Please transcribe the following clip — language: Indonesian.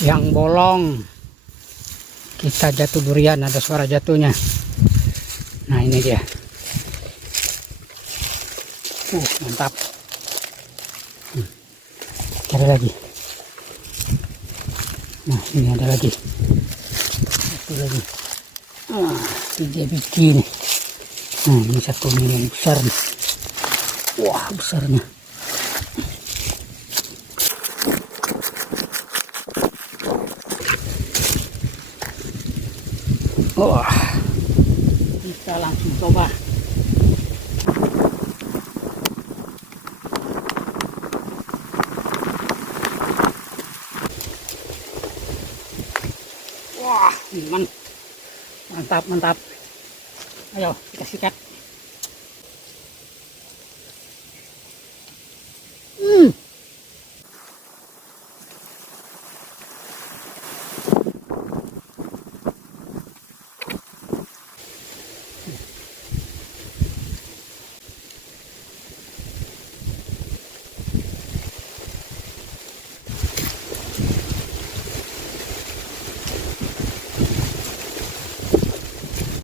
yang bolong. Kita jatuh durian, ada suara jatuhnya. Nah ini dia. Mantap. Cari lagi. Nah ini ada lagi. Satu lagi. Tiga biji nih. Nah ini satu yang besar nih. Wah besarnya. Wah, kita langsung coba. Wah, mantap, mantap. Ayo kita sikat.